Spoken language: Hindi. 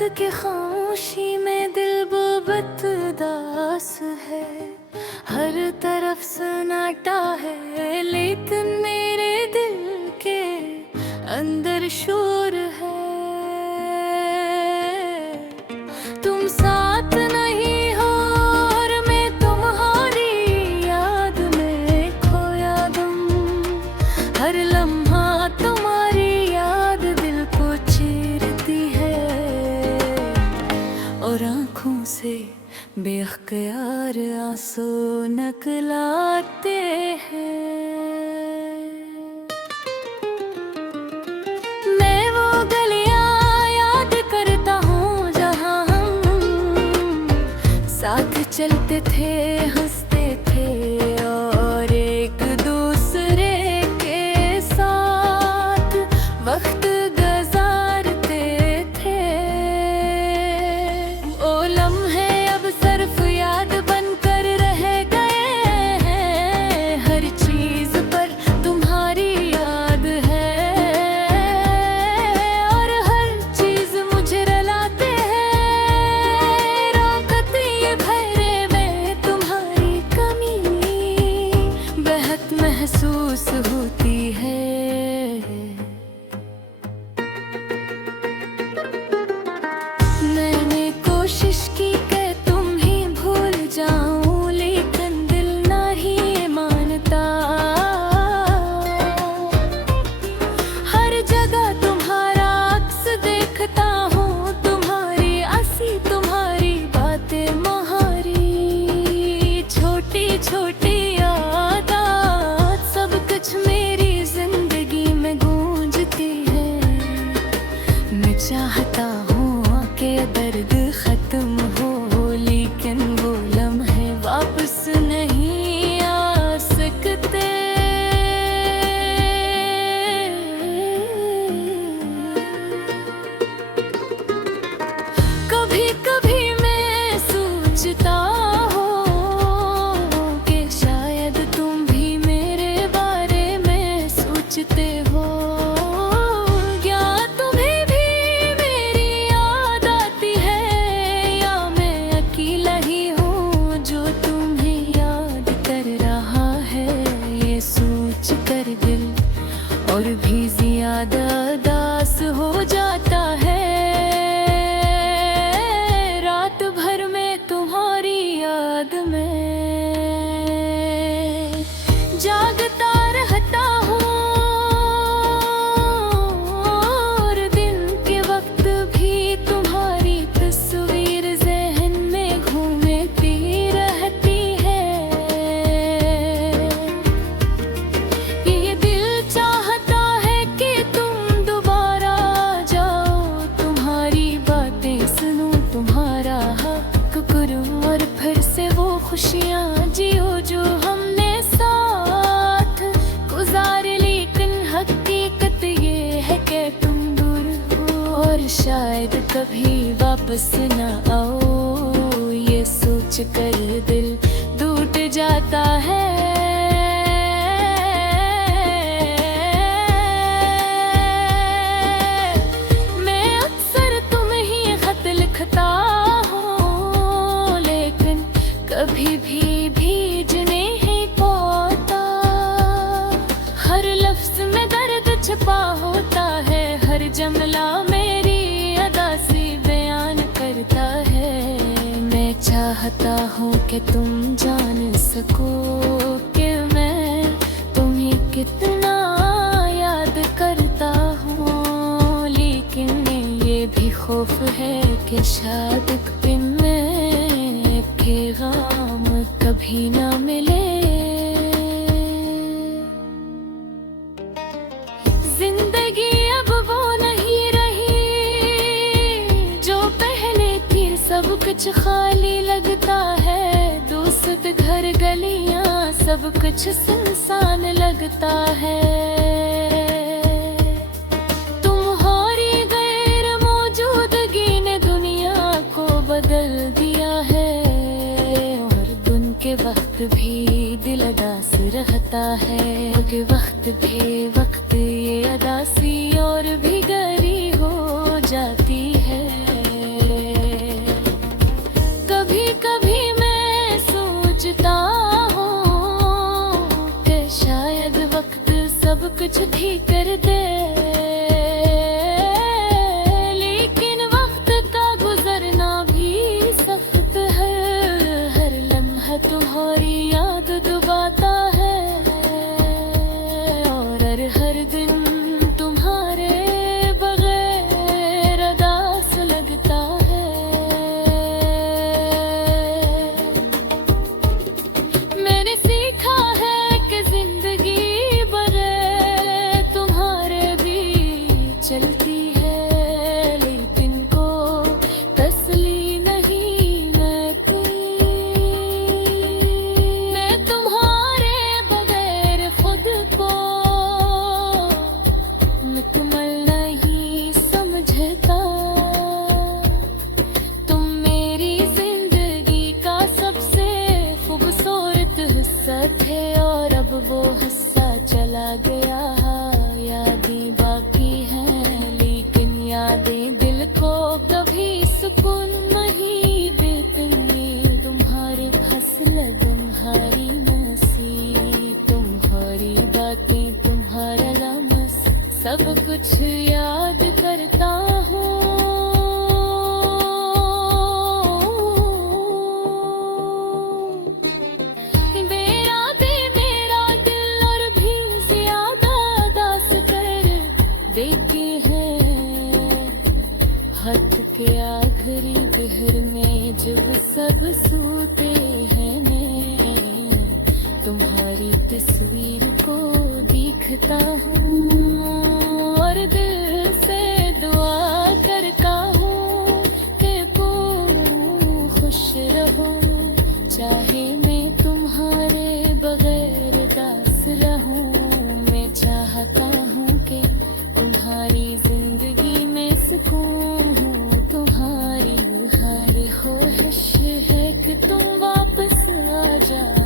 के खामोशी में दिल बहुत उदास है। हर तरफ सन्नाटा है लेकिन मेरे दिल के अंदर शोर है। तुम साथ नहीं हो और मैं तुम्हारी याद में खोया गुम। हर लम्हा तुम्हारी याद दिल को चीरती है और आँखों से बेख्तियार आंसू निकलाते हैं। मैं वो गलियां याद करता हूँ जहाँ हम साथ चलते थे, हंसते थे और एक दूसरे के साथ वक्त गुजारते थे। ओ लम्हे अब सिर्फ याद बनकर रह गए हैं। हर चीज पर तुम्हारी याद है और हर चीज मुझे रुलाते हैं। रात ये भरे में तुम्हारी कमी बहुत महसूस होती है। मैंने कोशिश की कि तुम ही भूल जाऊं लेकिन दिल नहीं मानता। हर जगह तुम्हारा अक्स देखता हूँ, तुम्हारी हंसी तुम्हारी बातें महारी। छोटी छोटी आदत सब कुछ मेरी जिंदगी में गूंजती है। मैं चाहता हूँ कि दर्द खत्म हो लेकिन वो लम्हे वापस नहीं आ सकते। कभी कभी मैं सोचता हूँ कि शायद तुम भी मेरे बारे में सोचते हो। क्या तुम्हें भी मेरी याद आती है या मैं अकेला ही हूँ जो तुम्हें याद कर रहा है। ये सोच कर दिल और भी ज्यादा उदास हो जाता है। रात भर में तुम्हारी याद में जागता रहता हूँ और दिन के वक्त भी तुम्हारी तस्वीर ज़हन में घूमती रहती है। ये दिल चाहता है कि तुम दोबारा आ जाओ, तुम्हारी बातें सुनूं, तुम्हारा हक करूं और फिर से वो खुशियाँ जियो जो हमने साथ गुजारे। लेकिन हकीकत ये है कि तुम दूर हो और शायद कभी वापस न आओ। ये सोच कर दिल टूट जाता है। मैं अक्सर तुम्हें ही खत लिखता हूँ लेकिन कभी भी भेज नहीं पाता। हर लफ्ज में दर्द छुपा होता है, हर जुमला मेरी अदा से बयान करता है। मैं चाहता हूँ कि तुम जान सको कि मैं तुम्हें कितना याद करता हूँ। लेकिन ये भी खौफ है कि शायद दिन में पैगाम कभी ना मिले। जिंदगी अब वो नहीं रही जो पहले थी, सब कुछ खाली लगता है। दोस्त घर गलियां सब कुछ सुनसान लगता है। तुम्हारी गैर मौजूदगी ने दुनिया को बदल दिया है और दिन के वक्त भी दिल उदास रहता है। के वक्त भी वक्त ये अदासी और भी गहरी हो जाती है। कुछ भी कर दे, लेकिन वक्त का गुजरना भी सख्त है। हर लम्हा तुम्हारी याद दुबाता है, और हर दिन तुम्हारे बगैर अदास लगता है। मैंने सीखा है कि जिंदगी चलती है, लेकिन को तसली नहीं मिलती। मैं तुम्हारे बगैर खुद को मुकम्मल नहीं समझता। तुम मेरी जिंदगी का सबसे खूबसूरत हिस्सा थे, और अब वो हिस्सा चला गया। यादें बाकी यादें दिल को कभी सुकून नहीं देती। तुम्हारे हौसला तुम्हारी मस्ती, तुम्हारी बातें तुम्हारा लम्स, सब कुछ याद करता हूँ। मेरा दिल और भी ज्यादा दास कर देते हैं। हद के आखिरी पहर में जब सब सोते हैं, मैं तुम्हारी तस्वीर को देखता हूँ, और दिल से दुआ करता हूँ कि तुम खुश रहो। चाहे मैं तुम्हारे बगैर दास रहूँ, मैं चाहता हूँ कि तुम्हारी जिंदगी में सुकून हो। तुम्हारी ख्वाहिश है कि तुम वापस आ जाओ।